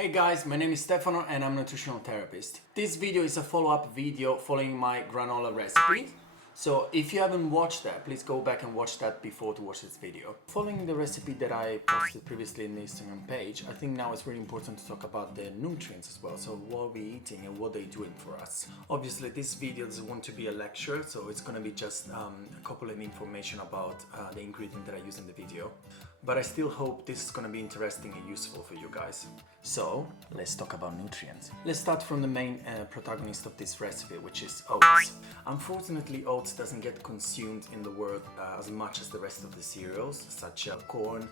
Hey guys, my name is Stefano and I'm a nutritional therapist. This video is a follow-up video following my granola recipe. So if you haven't watched that, please go back and watch that before to watch this video. Following the recipe that I posted previously in the Instagram page, I think now it's really important to talk about the nutrients as well. So what we're eating and what they're doing for us. Obviously this video doesn't want to be a lecture, so it's gonna be just a couple of information about the ingredient that I use in the video. But I still hope this is gonna be interesting and useful for you guys. So let's talk about nutrients. Let's start from the main protagonist of this recipe, which is oats. Unfortunately, oats doesn't get consumed in the world as much as the rest of the cereals, such as corn,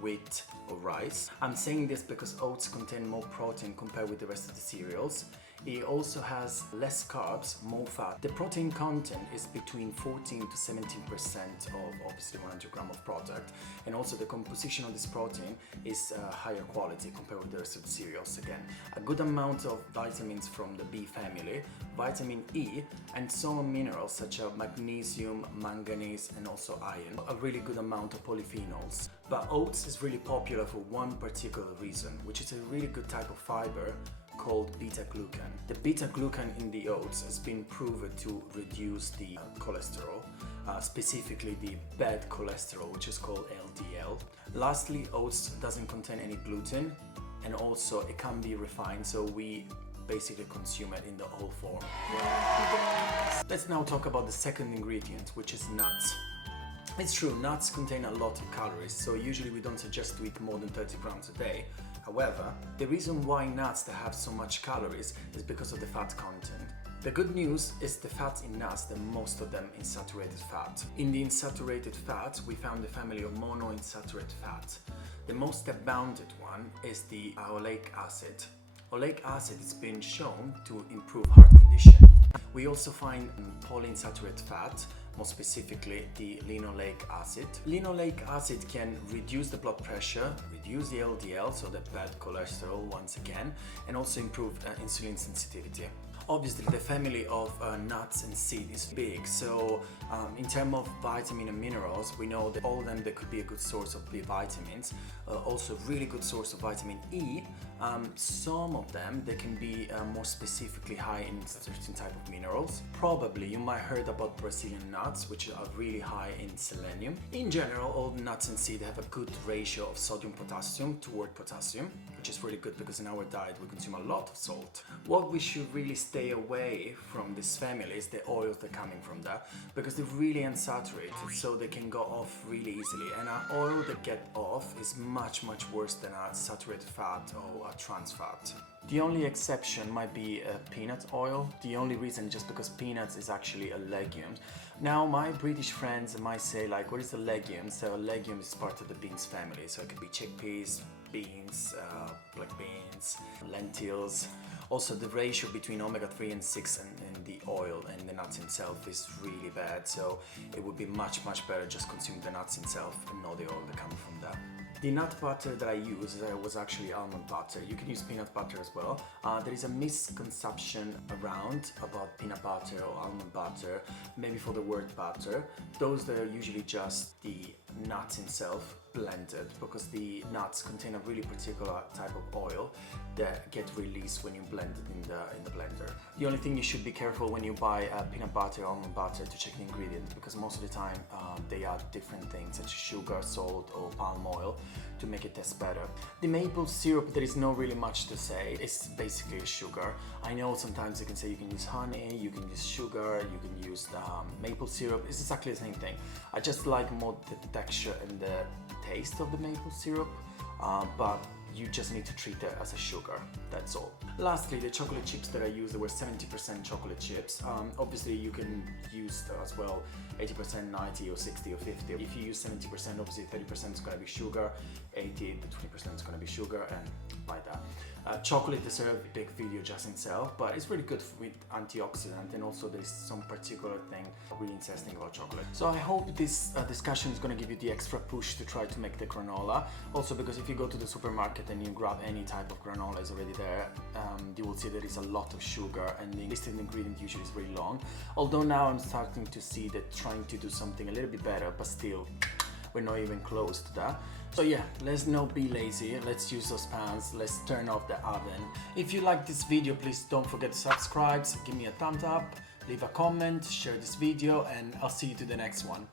wheat or rice. I'm saying this because oats contain more protein compared with the rest of the cereals. It also has less carbs, more fat. The protein content is between 14 to 17% of obviously 100 grams of product, and also the composition of this protein is higher quality compared with the rest of the cereals. Again, a good amount of vitamins from the B family, vitamin E, and some minerals such as magnesium, manganese, and also iron. A really good amount of polyphenols. But oats is really popular for one particular reason, which is a really good type of fiber called beta-glucan. The beta-glucan in the oats has been proven to reduce the cholesterol, specifically the bad cholesterol, which is called LDL. Lastly, oats doesn't contain any gluten, and also it can be refined, so we basically consume it in the whole form. Let's now talk about the second ingredient, which is nuts. It's true, nuts contain a lot of calories, so usually we don't suggest to eat more than 30 grams a day. However, the reason why nuts have so much calories is because of the fat content. The good news is the fat in nuts, that most of them is saturated fat. In the unsaturated fat, we found the family of monounsaturated fat. The most abundant one is the oleic acid. Oleic acid has been shown to improve heart condition. We also find polyunsaturated fat, more specifically the linoleic acid. Linoleic acid can reduce the blood pressure, reduce the LDL, so the bad cholesterol once again, and also improve insulin sensitivity. Obviously, the family of nuts and seeds is big, so in terms of vitamin and minerals, we know that all of them, they could be a good source of B vitamins, also a really good source of vitamin E. Some of them, they can be more specifically high in certain type of minerals. Probably you might heard about Brazilian nuts, which are really high in selenium. In general, all the nuts and seeds have a good ratio of sodium-potassium toward potassium, which is really good because in our diet we consume a lot of salt. What we should really stay away from this family is the oils that are coming from that, because they're really unsaturated, so they can go off really easily, and an oil that get off is much worse than a saturated fat or a trans fat. The only exception might be peanut oil. The only reason just because peanuts is actually a legume. Now my British friends might say like, what is a legume? So a legume is part of the beans family, so it could be chickpeas, beans, black beans, lentils. Also, the ratio between omega-3 and 6 and the oil and the nuts itself is really bad, so it would be much better just consuming the nuts itself and not the oil that comes from that. The nut butter that I use was actually almond butter. You can use peanut butter as well. There is a misconception around about peanut butter or almond butter, maybe for the word butter. Those that are usually just the nuts itself blended, because the nuts contain a really particular type of oil that get released when you blend it in the blender. The only thing you should be careful when you buy peanut butter or almond butter to check the ingredients, because most of the time they add different things such as sugar, salt or palm oil to make it taste better. The maple syrup, there is not really much to say. It's basically a sugar. I know sometimes you can say you can use honey, you can use sugar, you can use maple syrup. It's exactly the same thing. I just like more the texture and the taste of the maple syrup, but you just need to treat it as a sugar, that's all. Lastly, the chocolate chips that I used, they were 70% chocolate chips. Obviously you can use as well 80%, 90 or 60 or 50. If you use 70%, obviously 30% is going to be sugar, 80 to 20% is going to be sugar, and like that. Chocolate deserves a big video just in itself, but it's really good with antioxidant, and also there's some particular thing really interesting about chocolate. So I hope this discussion is going to give you the extra push to try to make the granola. Also because if you go to the supermarket and you grab any type of granola is already there, you will see there is a lot of sugar, and the listed ingredient usually is really long. Although now I'm starting to see that trying to do something a little bit better, but still we're not even close to that. So yeah, let's not be lazy, let's use those pans, let's turn off the oven. If you like this video, please don't forget to subscribe, give me a thumbs up, leave a comment, share this video, and I'll see you to the next one.